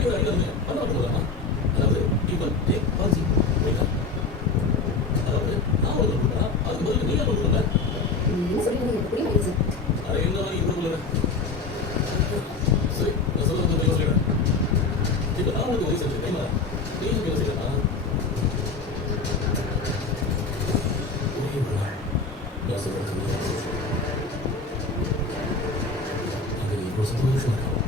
வாழ்க்கையோட அடிக்கணுங்க பண்ண போதாமா அதாவது ஈவன் டேக் பாலிசி ரைட்டா அதாவது நான் ஒரு கொடுத்தா அதுக்கு பதில் நீங்க கொடுக்கல என்ன சொல்றீங்க புரிய மாட்டேங்குது சார் அதை என்ன வாங்கி கொடுக்கல சரி நான் சொல்றது கொஞ்சம் யோசிக்கிறேன் இப்போ நான் உங்களுக்கு உதவி செஞ்சேன் கைமா நீங்க என்ன செய்யலாம் ஒரே ஒரு நாள் நான் சொல்றது அது இவ்வளோ சந்தோஷமா இருக்கும்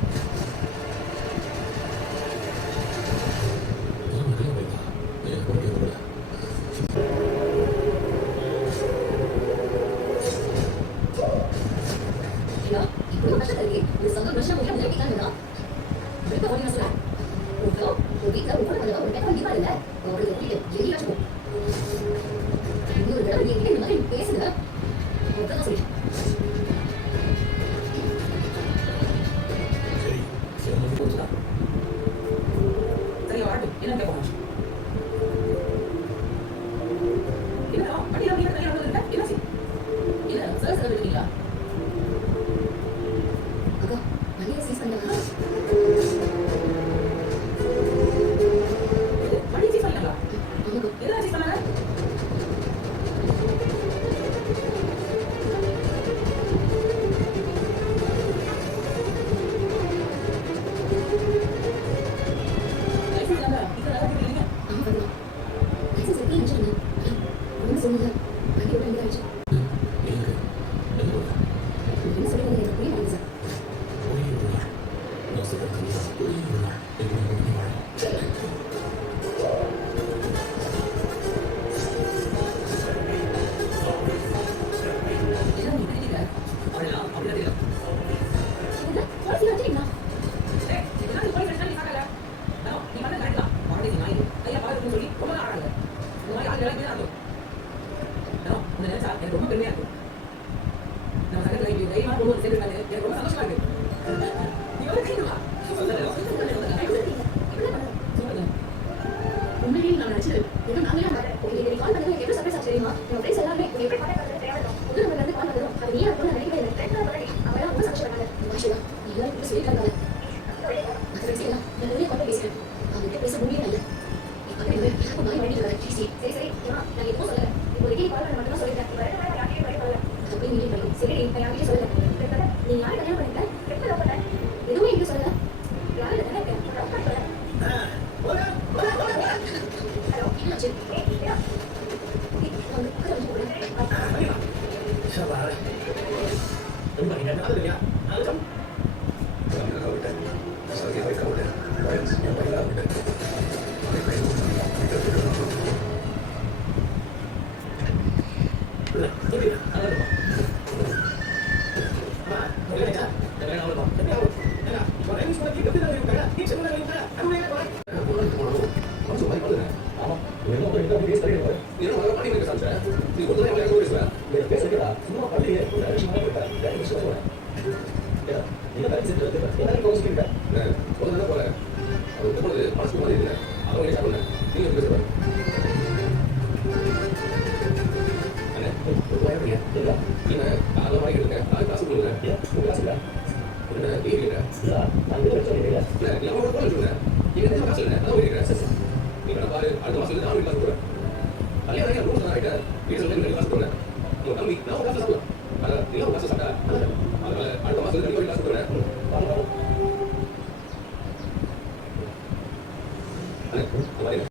Vale.